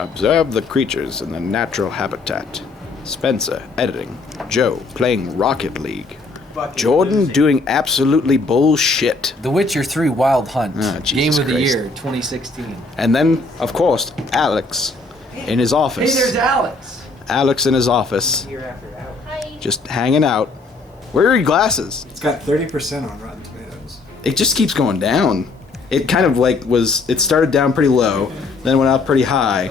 Observe the creatures in their natural habitat. Spencer, editing. Joe, playing Rocket League. Jordan doing absolutely bullshit. The Witcher 3 Wild Hunt. Game of the Christ. Year 2016. And then, of course, Alex in his office. Hey, there's Alex. Alex in his office. Hi. Just hanging out. Where are your glasses? It's got 30% on Rotten Tomatoes. It just keeps going down. It kind of like it started down pretty low, then went up pretty high.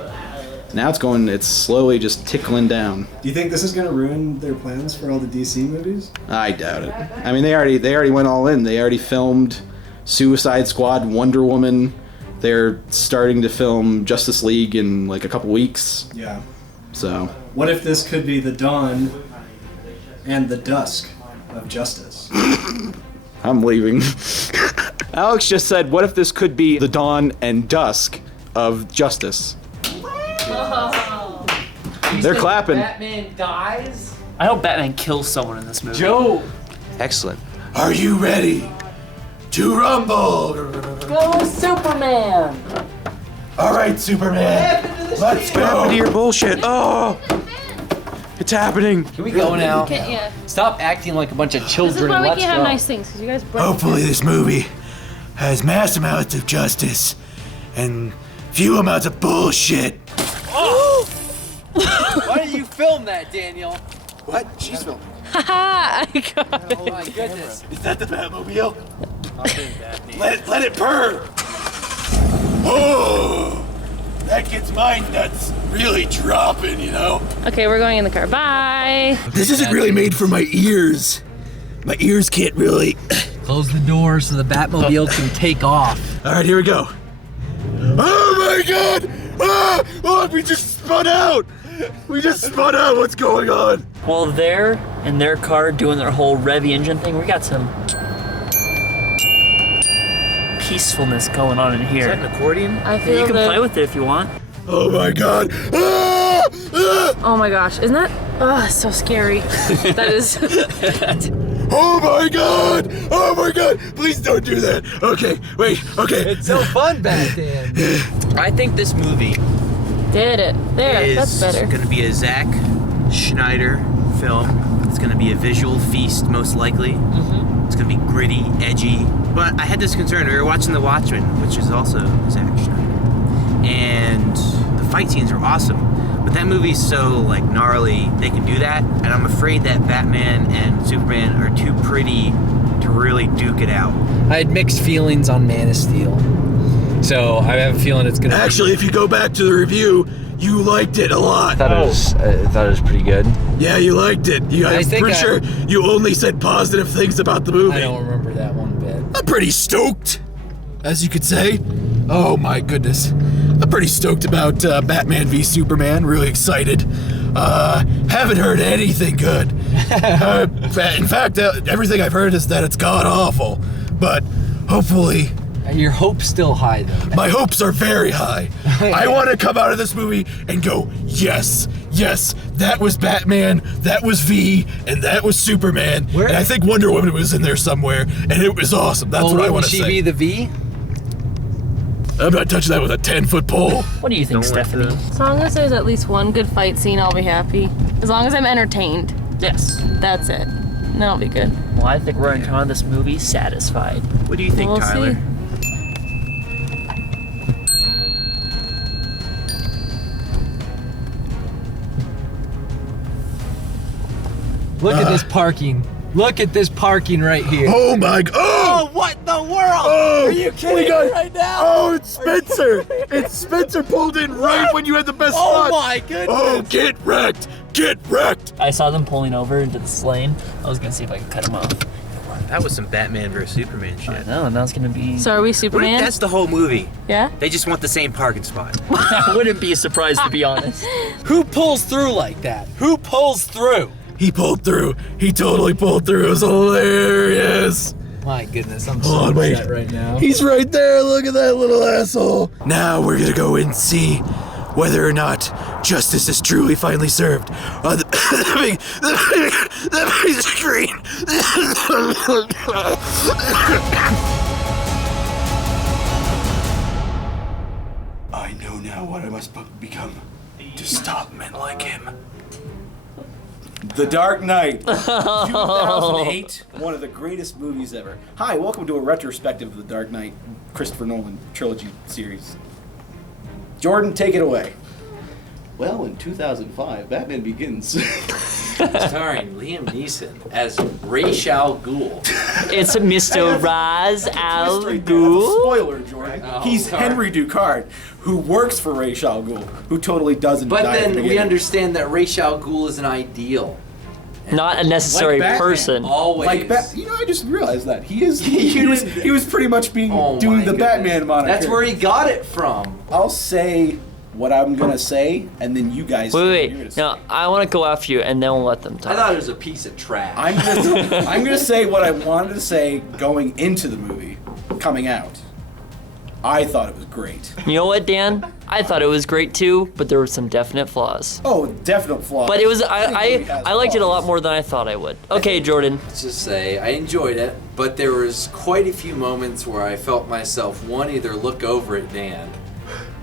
Now it's slowly just tickling down. Do you think this is going to ruin their plans for all the DC movies? I doubt it. I mean, they already went all in. They already filmed Suicide Squad, Wonder Woman. They're starting to film Justice League in like a couple weeks. Yeah. So. What if this could be the dawn and the dusk of justice? I'm leaving. Alex just said, what if this could be the dawn and dusk of justice? Oh. They're clapping. Batman dies? I hope Batman kills someone in this movie. Joe! Excellent. Are you ready to rumble? Go Superman! All right, Superman. Let's What happened to your bullshit? Oh! It's happening. Can we go now? Yeah. Stop acting like a bunch of This is children. why we Let's can't go. have nice things, because you guys broke Hopefully this movie has mass amounts of justice and few amounts of bullshit. Why did you film that, Daniel? What? She's filming. Haha, I got it. Oh my goodness. Is that the Batmobile? Let it purr. Oh, that gets my nuts really dropping, you know? Okay, we're going in the car. Bye. This isn't really made for my ears. My ears can't really. Close the door so the Batmobile can take off. All right, here we go. Oh my God! Ah! Oh, we just spun out. We just spun out. What's going on? While they're in their car doing their whole Revy engine thing, we got some peacefulness going on in Is here. that an accordion? I feel You can the... play with it if you want. Oh my God! Ah! Ah! Oh my gosh, isn't that... Oh, so scary. That is... Oh my God! Oh my God! Please don't do that. Okay, wait. Okay. It's so fun back then. I think this movie Did it. There, that's is better. going to be a Zack Schneider film. It's going to be a visual feast, most likely. It's going to be gritty, edgy. But I had this concern. We were watching The Watchmen, which is also Zack Schneider. And the fight scenes are awesome. But that movie's so like gnarly, they can do that. And I'm afraid that Batman and Superman are too pretty to really duke it out. I had mixed feelings on Man of Steel. So I have a feeling it's gonna Actually, if you go back to the review, you liked it a lot. I thought it was pretty good. Yeah, you liked it. I'm think pretty sure you only said positive things about the movie. I don't remember that one bit. I'm pretty stoked, as you could say. Oh my goodness. I'm pretty stoked about Batman v Superman. Really excited. Haven't heard anything good. In fact, everything I've heard is that it's god awful. But hopefully, Your hope's still high though. my hopes are very high. I want to come out of this movie and go, yes, that was Batman, that was V, and that was Superman. And I think Wonder Woman was in there somewhere, and it was awesome. That's what I want to Will say. she be the V? I'm not touching that with a 10-foot pole. What do you think, Stephanie? As long as there's at least one good fight scene, I'll be happy. As long as I'm entertained. Yes. That's it. Then I'll be good. Well, I think we're going to come out of this movie satisfied. What do you think, We'll Tyler? see. Look at this parking. Look at this parking right here. Oh my god! Oh! What in the world? Oh! Are you kidding me right now? Oh, it's Spencer! It's Spencer pulled in right when you had the best Oh spot! my goodness! Oh, get wrecked! Get wrecked! I saw them pulling over into this lane. I was going to see if I could cut them off. That was some Batman versus Superman shit. No, and that's going to be... So are we What if Superman? that's the whole movie? Yeah? They just want the same parking spot. I wouldn't be surprised, to be honest. Who pulls through like that? Who pulls through? He pulled through. He totally pulled through. It was hilarious. My goodness, I'm Hold so on, wait. upset right now. He's right there. Look at that little asshole. Now we're gonna go and see whether or not justice is truly finally served on the big screen. I I know now what I must become to stop men like him. The Dark Knight, 2008, one of the greatest movies ever. Hi, welcome to a retrospective of the Dark Knight Christopher Nolan trilogy series. Jordan, take it away. Well, in 2005, Batman Begins. Starring Liam Neeson as Ra's al Ghul. It's Mr. Ra's al Ghul. Spoiler, Jordan. Oh, He's sorry. Henry Ducard, who works for Ra's al Ghul, who totally doesn't But die at the then we beginning. understand that Ra's al Ghul is an ideal. Not a necessary Like Batman. person. Always. Like I just realized that he was pretty much doing Oh the my goodness. Batman moniker. That's where he got it from. I'll say what I'm gonna say, and then you guys. Wait. you're gonna say. No, I want to go after you, and then we'll let them I talk. thought it was a piece of trash. I'm gonna say what I wanted to say going into the movie, coming out. I thought it was great. You know what, Dan? I thought it was great too, but there were some definite flaws. Oh, definite flaw. But it was think the movie has I liked it a lot flaws. more than I thought I would. Okay, Jordan. Let's just say I enjoyed it, but there was quite a few moments where I felt myself either look over at Dan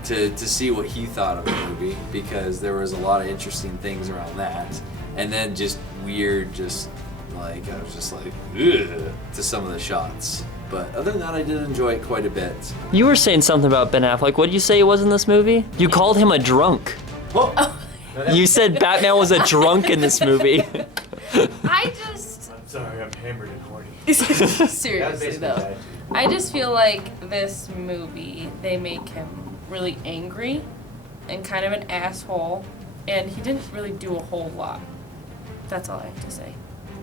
to see what he thought of the movie, because there was a lot of interesting things around that, and then just weird, just like I was just like ugh, to some of the shots. But other than that, I did enjoy it quite a bit. You were saying something about Ben Affleck. What did you say he was in this movie? You called him a drunk. You said Batman was a drunk in this movie. I just I'm sorry, I'm hammered and horny. seriously though. I just feel like this movie, they make him really angry and kind of an asshole, and he didn't really do a whole lot. That's all I have to say.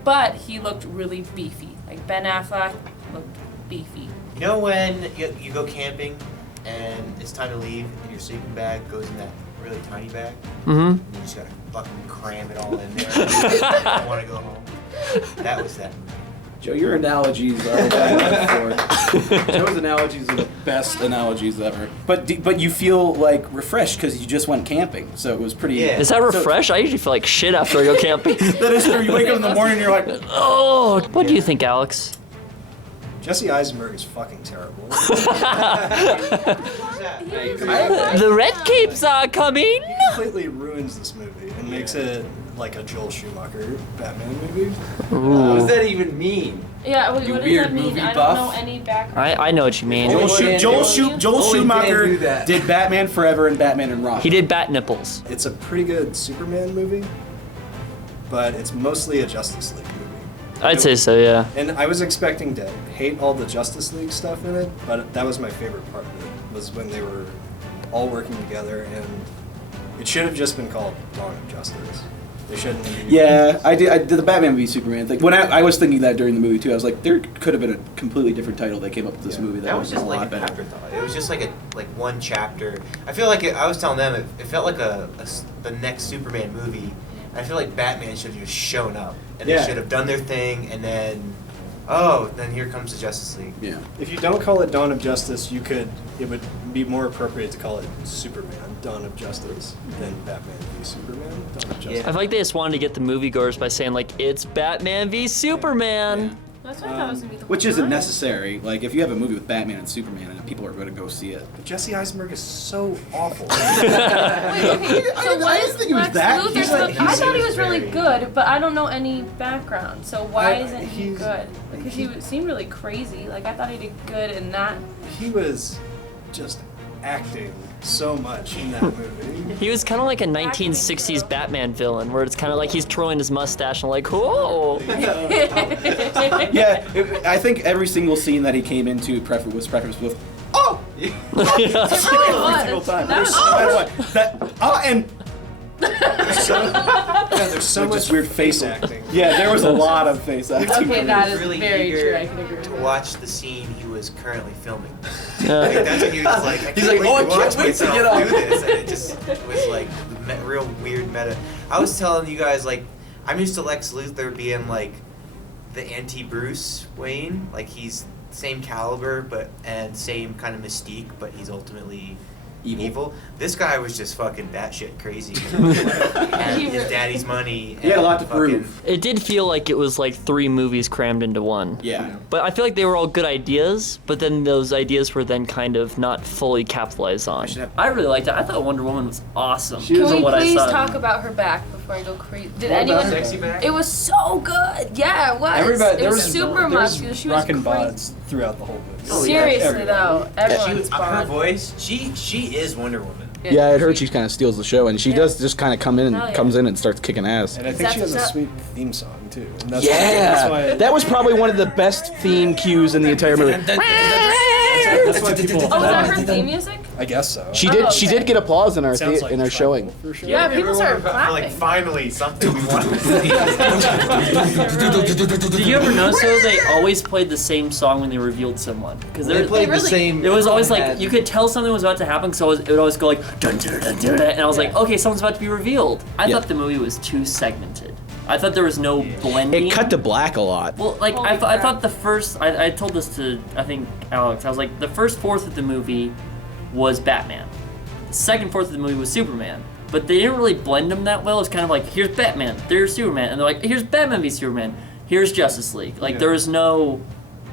But he looked really beefy. Like Ben Affleck looked beefy. You know when you go camping and it's time to leave and your sleeping bag goes in that really tiny bag? Mm-hmm. And you just gotta fucking cram it all in there. I wanna go home. That was that movie. Joe, your analogies are bad. Joe's analogies are the best analogies ever. But you feel like refreshed because you just went camping, so it was pretty. Yeah. Is that refresh? I usually feel like shit after I go camping. That is true. You wake up in the morning and you're like, Oh, what do you think, Alex? Jesse Eisenberg is fucking terrible. The red capes are coming. Completely ruins this movie and makes it like a Joel Schumacher Batman movie. What does that even mean? Yeah, what You does weird that mean? movie I buff. don't know any background. I know what you mean. Joel Schu- Joel Only Dan Schumacher knew that. did Batman Forever and Batman and Robin. He did bat nipples. It's a pretty good Superman movie, but it's mostly a Justice League movie. I'd say so, yeah. And I was expecting to hate all the Justice League stuff in it, but that was my favorite part of it, was when they were all working together, and it should have just been called Dawn of Justice. They shouldn't have. Yeah, I did the Batman v Superman thing. When I was thinking that during the movie too, I was like, there could have been a completely different title they came up with this movie that, That was was just a like lot an better. afterthought. It was just like one chapter. I feel like I was telling them it felt like the next Superman movie. And I feel like Batman should have just shown up and Yeah. they should have done their thing, and then then here comes the Justice League. Yeah. If you don't call it Dawn of Justice, it would be more appropriate to call it Superman Dawn of Justice than Batman v Superman Dawn of Justice. I feel like they just wanted to get the moviegoers by saying like it's Batman v Superman. That's what I thought was gonna be the Which whole isn't time. necessary. Like, if you have a movie with Batman and Superman, and people are going to go see it. But Jesse Eisenberg is so awful. Wait, okay, so what is think he was Lex that- Luthor's he's look- I thought he was really very- good, but I don't know any background. So why isn't he he's- good? Because he seemed really crazy. Like I thought he did good in that. He was just acting so much in that movie. He was kind of like a 1960s Batman villain, where it's kind of like he's twirling his mustache and like, oh. Yeah, I think every single scene that he came into was prefaced with, oh! It really Every single was. time. That was No matter what. And There's so Like, much just weird face acting. yeah, there was a lot of face acting. Okay, that is really very eager true. I can agree with to that. watch the scene he was currently filming. Yeah. Like, that's when he was like, I He's can't like, wait "Oh, I to can't watch wait to myself get up." do this, and it just was like real weird meta. I was telling you guys, like, I'm used to Lex Luthor being like the anti-Bruce Wayne, like he's same caliber and same kind of mystique, but he's ultimately evil. This guy was just fucking batshit crazy. Had his daddy's money. He had a lot to fucking- prove. It did feel like it was like 3 movies crammed into one. Yeah. But I feel like they were all good ideas, but then those ideas were then kind of not fully capitalized on. I really liked it. I thought Wonder Woman was awesome. She Can was we a- what I please saw. talk about her back before I go crazy? Did Well anyone? done. Sexy back? It was so good. Yeah, it was. Everybody, it there was was super there was muscular. She was rocking crazy. bods throughout the whole movie. Seriously Everybody. though, everyone's Her bod. voice, she is Wonder Woman. Yeah, I heard she kind of steals the show, and she does just kind of come in Hell and yeah. comes in and starts kicking ass. And I think she has a That's- sweet theme song too. And that's Yeah, why, that was probably one of the best theme cues in the entire movie. that's why people. Oh, was that her theme music? I guess so. She Oh, did. She okay. did get applause in our Sounds like in our trouble, showing. for sure. Yeah, people Everyone started felt clapping. like finally something we wanted to see. Did you ever notice though they always played the same song when they revealed someone? Because They played the really- same. it was always like had- you could tell something was about to happen, so it would always go like dun dun dun dun, dun, and I was like, okay, someone's about to be revealed. I Yeah. thought the movie was too segmented. I thought there was no blending. It cut to black a lot. Well, like Holy I crap. thought the first. I told this to I think Alex. I was like the first fourth of the movie was Batman. The second fourth of the movie was Superman. But they didn't really blend them that well. It's kind of like here's Batman, there's Superman, and they're like here's Batman v Superman, here's Justice League. Like there was no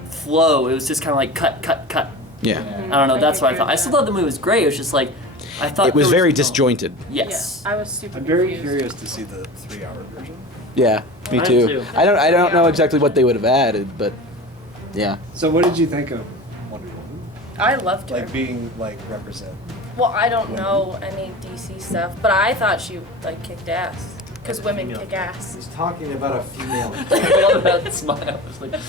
flow. It was just kind of like cut, cut, cut. Yeah, I don't know. That's what I thought. I still thought the movie was great. It was just like I thought it was there very no- disjointed. Yes. I was super I'm very confused. curious to see the 3-hour version. Yeah, me I am too. too. I don't know exactly what they would have added, but yeah. So what did you think of Wonder Woman? I loved her. Like being like represent. Well, I don't know any DC stuff, but I thought she like kicked ass. Because women kick ass. He's talking about a female. I love that smile. I was like,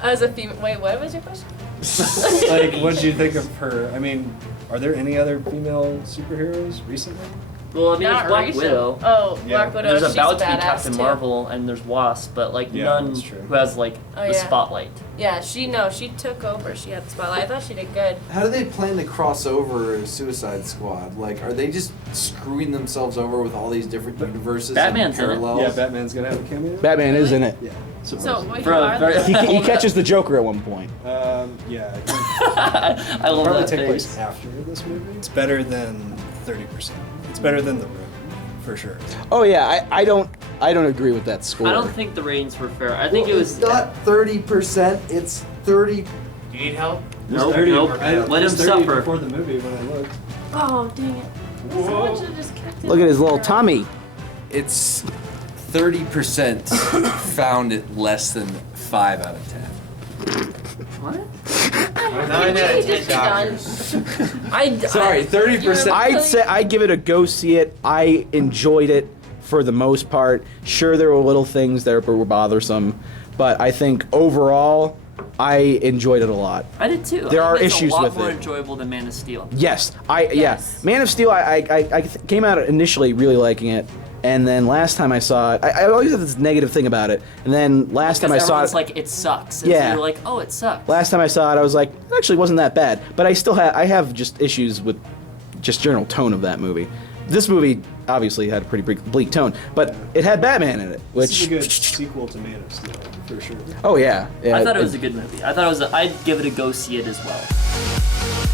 As a female. Wait, what was your question? Like, what did you think of her? I mean, are there any other female superheroes recently? well, I mean, Not there's Black recent. Widow. Oh, Yeah. Black Widow. There's she's about to be badass Captain too. Marvel, and there's Wasp, but like Yeah, none that's true. who has like Oh, the yeah. spotlight. Yeah, she took over. She had the spotlight. I thought she did good. How do they plan to cross over Suicide Squad? Like, are they just screwing themselves over with all these different universes Batman's in and it. parallels? Yeah, Batman's gonna have a cameo. Batman is in it. Yeah. So, wait, For who a are very- they? He catches the Joker at one point. Yeah. I think I love probably that take face. place after this movie. It's better than 30%. It's better than The Room, for sure. Oh yeah, I don't agree with that score. I don't think the ratings were fair. I think it was. It's not 30%. It's 30. Do you need help? Nope, 30 nope. I- Let it was him 30 suffer. before the movie when I looked. Oh, dang it. Someone should have just kept it. Look at his little Tommy. It's 30% found it less than 5 out of 10. What? 9 out of 10 Just doctors. Sorry, 30%. I'd give it a go see it. I enjoyed it for the most part. Sure, there were little things that were bothersome, but I think overall, I enjoyed it a lot. I did too. There I are think it's issues a lot with more it. enjoyable than Man of Steel. Yes, Yes. Man of Steel. I came out initially really liking it, and then last time I saw it, I always have this negative thing about it. And then last time I Because saw everyone's it, like, it sucks. And Yeah. So you're like, oh, it sucks. last time I saw it, I was like, it actually wasn't that bad. But I still have just issues with just general tone of that movie. This movie obviously had a pretty bleak tone, but it had Batman in it, This is a which good sequel to Man of Steel, for sure. oh yeah, I thought it was a good movie. I thought it was. I'd give it a go see it as well.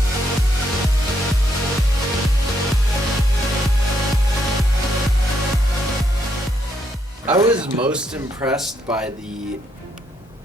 I was most impressed by the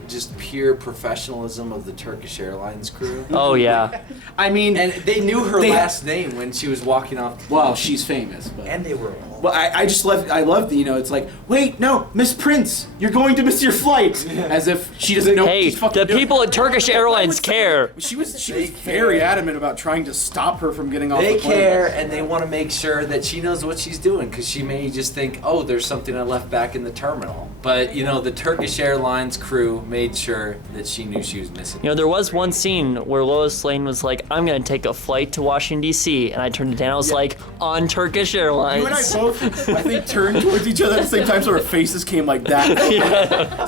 just pure professionalism of the Turkish Airlines crew. Oh yeah. I mean, And they knew her They- last name when she was walking off. well, she's famous, but. And they were all. Well, I just love. I love the, it's like, wait, no, Miss Prince, you're going to miss your flight, as if she doesn't know. what Hey, she's fucking the doing. people at Turkish Airlines care. She was very adamant about trying to stop her from getting off They the plane. care and they want to make sure that she knows what she's doing because she may just think, oh, there's something I left back in the terminal. But, the Turkish Airlines crew made sure that she knew she was missing. You know, there was one scene where Lois Lane was like, I'm going to take a flight to Washington, D.C. And I turned it down. I was like, on Turkish Airlines. You and I both, I think, turned towards each other at the same time, so our faces came like that.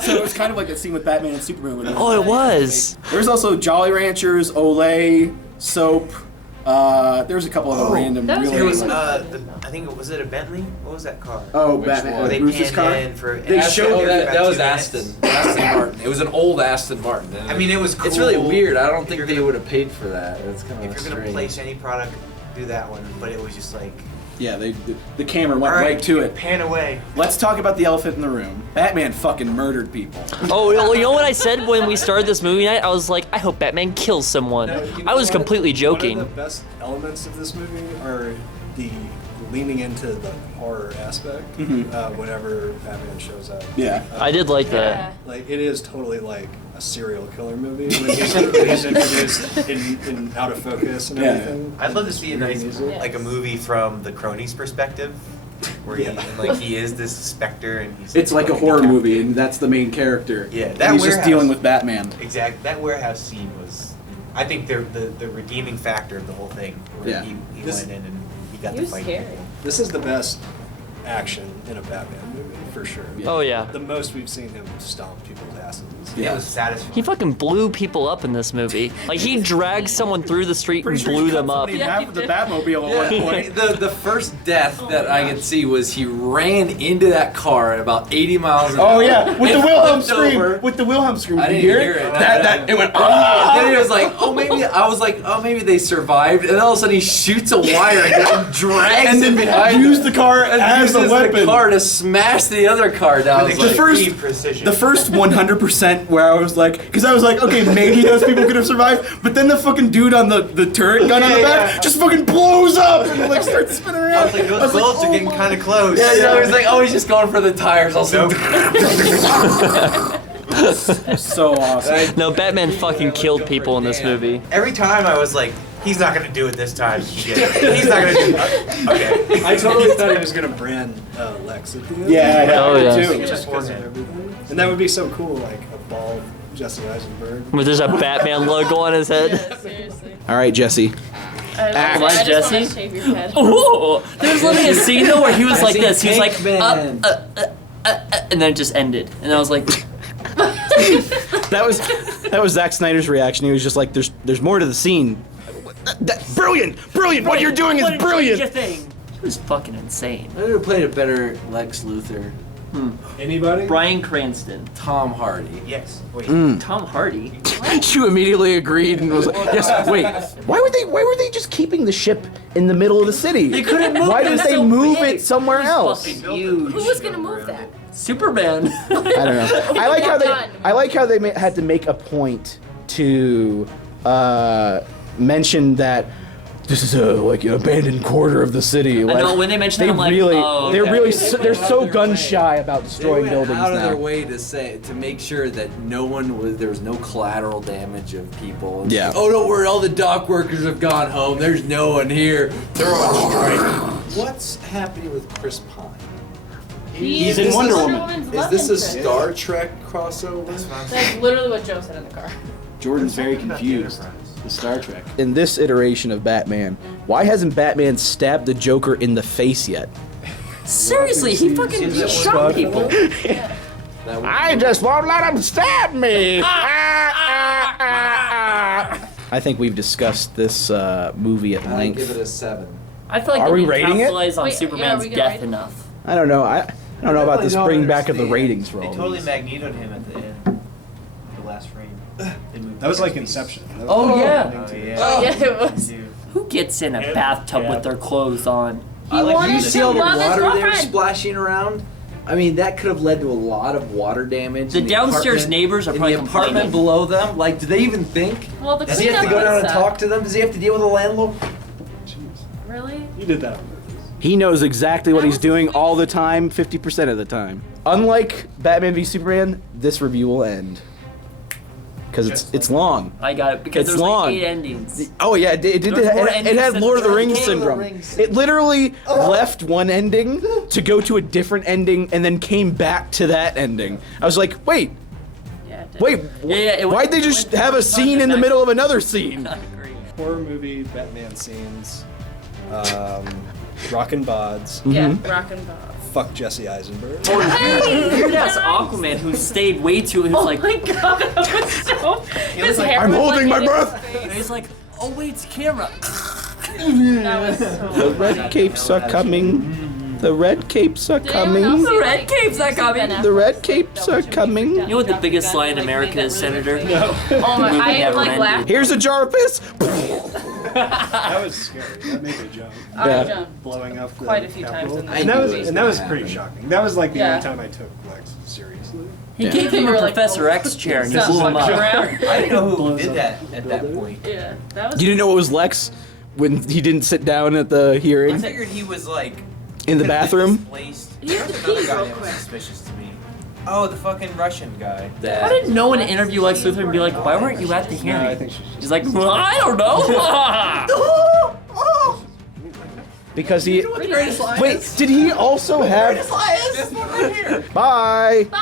So it was kind of like that scene with Batman and Superman. When Oh, it was. There's also Jolly Ranchers, Olay, soap, There's a couple of random. that was There really, was really I think was it a Bentley? What was that car? oh, Which Batman. one? Where they Bruce's panned car. in for. They showed- Oh, that about was 2 Aston. minutes. Aston Martin. It was an old Aston Martin. and I mean, it was cool. It's really weird. I don't If think you're they gonna- would have paid for that. It's kind of If you're gonna strange. place any product, do that one. But it was just like, Yeah, the camera went all right to it. pan away. Let's talk about the elephant in the room. Batman fucking murdered people. Oh, you know what I said when we started this movie night? I was like, I hope Batman kills someone. No, you know I was what? completely joking. One of the best elements of this movie are the leaning into the horror aspect whenever Batman shows up. Yeah. I did like Yeah. that. Like, it is totally like a serial killer movie when he's introduced in out of focus and Yeah. everything. I'd love to see a nice, Yeah. like a movie from the crony's perspective, where he, Yeah. and, like he is this specter and he's. It's like a fucking horror decapitated. movie, and that's the main character. Yeah, And that he's just warehouse. dealing with Batman. Exactly. That warehouse scene was, I think, the redeeming factor of the whole thing. Where Yeah. he This- went in and he got He the was fight. scary. This is the best action in a Batman movie for sure. Oh yeah. The most we've seen him stomp people's asses. Yeah. It was satisfying. He fucking blew people up in this movie. Like he dragged someone through the street Pretty and sure blew he them cut up. somebody in Yeah, half he with the did. Batmobile at one point. The first death that I could see was he ran into that car at about 80 miles an hour. Oh yeah, with the and Wilhelm flipped scream. over. With the Wilhelm scream. I Did didn't you hear it? it. That it went. Then he was like, oh maybe I was like, oh maybe they survived, and then all of a sudden he shoots a wire and drags And it then behind used him, the car and as a uses weapon. the car to smash the other car down. I was With like, extreme first- precision. The first 100% where I was like, because I was like, okay, maybe those people could have survived, but then the fucking dude on the turret gun on the back just fucking blows up and like starts spinning around. I was like, those bullets are getting kind of close. yeah, he was like, oh, he's just going for the tires. I was like, So awesome. No, Batman fucking killed people in this movie. Every time I was like, he's not gonna do it this time. He did it. He's not gonna do it. Okay. I totally thought he was gonna brand Lex at the end. Yeah, Oh, I yeah. did too. Just because of everything. And that would be so cool, like a bald Jesse Eisenberg. Where there's a Batman logo on his head. Yeah, seriously. All right, Jesse. I Come on, just wanna Jesse. shave your head. Ooh, there was literally a scene though where he was like this. He was like, Man. and then it just ended. And I was like, That was Zack Snyder's reaction. He was just like, "There's more to the scene." Brilliant! What you're doing is "What a brilliant. change of thing." He was fucking insane. I would have played a better Lex Luthor. Anybody? Bryan Cranston, Tom Hardy. Yes. Wait. Tom Hardy. You immediately agreed and was like, "Yes." Wait, why were they just keeping the ship in the middle of the city? They couldn't move Why it. didn't It's they so move big. it somewhere else? Fucking huge. Who was gonna move that? Superman. I don't know. I like how they had to make a point to mention that this is like an abandoned quarter of the city. Like, know, when they mentioned they that, I'm like, really, oh, they're okay. really, they're so gun shy about They destroying went buildings out of now. their way to make sure that there was no collateral damage of people. It's Yeah. like, oh, don't worry, all the dock workers have gone home. There's no one here. They're on strike. What's happening with Chris Pine? He's in Wonder Woman. Woman's Is love this a interest. Star Trek crossover? That's literally what Joe said in the car. Jordan's very confused. The Star Trek. In this iteration of Batman, why hasn't Batman stabbed the Joker in the face yet? Seriously, he fucking shot people. I just won't let him stab me. I think we've discussed this movie at I length. give it a 7. I feel like Are they we didn't rating it? capitalize on Wait, yeah, Superman's are we gonna death rate it? enough. I don't know. I don't know about this don't bring back of the understand. ratings for They all totally these. magnetoed him at the end. The last frame. They moved That was the like piece. Inception. That was Oh, like yeah. ending to- Oh, Yeah, it was. Dude. Who gets in a bathtub with their clothes on? He wanted Do you to see all the love his water they were girlfriend. splashing around? I mean, that could have led to a lot of water damage. The in downstairs apartment- neighbors are in probably the apartment complaining. below them. Like, do they even think? Well, the Does he have to go cleanup down and was, talk to them? Does he have to deal with the landlord? Really? You did that on purpose. He knows exactly what he's doing all the time, 50% of the time. Unlike Batman v Superman, this review will end. Because it's long. I got it because It's there's long. like 8 endings. Oh yeah, it did. There's more It endings had than Lord of the Dragon Rings King. syndrome. It literally left one ending to go to a different ending, and then came back to that ending. I was like, wait, Yeah, it did. wait, it why'd they went- just went have a front scene to in the back. middle of another scene? I agree. Horror movie Batman scenes. Rockin' Bods. Yeah, Mm-hmm. rock and Bob. Fuck Jesse Eisenberg. Weird ass Aquaman who stayed way too. He was Oh like, my god, that was so. His hair I'm was holding like my in his breath. face. and he's like, oh wait, it's camera. That was so The red capes are coming. The red capes are coming. The red capes are coming. The red capes are coming. You know what the biggest lie in America is, Senator? Oh my! I never like ended. laughed. Here's a jar of piss. That was scary. That made me jump. I Yeah. jumped Blowing up the quite a few times Capitol. in this And that was movie. and that was pretty shocking. That was like the Yeah. only time I took Lex seriously. He Yeah. gave him You a were like, Professor oh, X chair and he stop blew him fucking up. around. I didn't know who did that at that point. Yeah, that was. You didn't know it was Lex when he didn't sit down at the I hearing figured he was like in the bathroom. displaced. He had There was to another pee guy real that was quick. suspicious to me. Oh, the fucking Russian guy. How did no one interview Lex Luthor and be like, why weren't you at the No, I hearing? think she's just. He's like, well, I don't know. Because he. Greatest lie Wait, is- did he also have? Greatest lie is this one right here. Bye. Bye.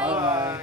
Bye.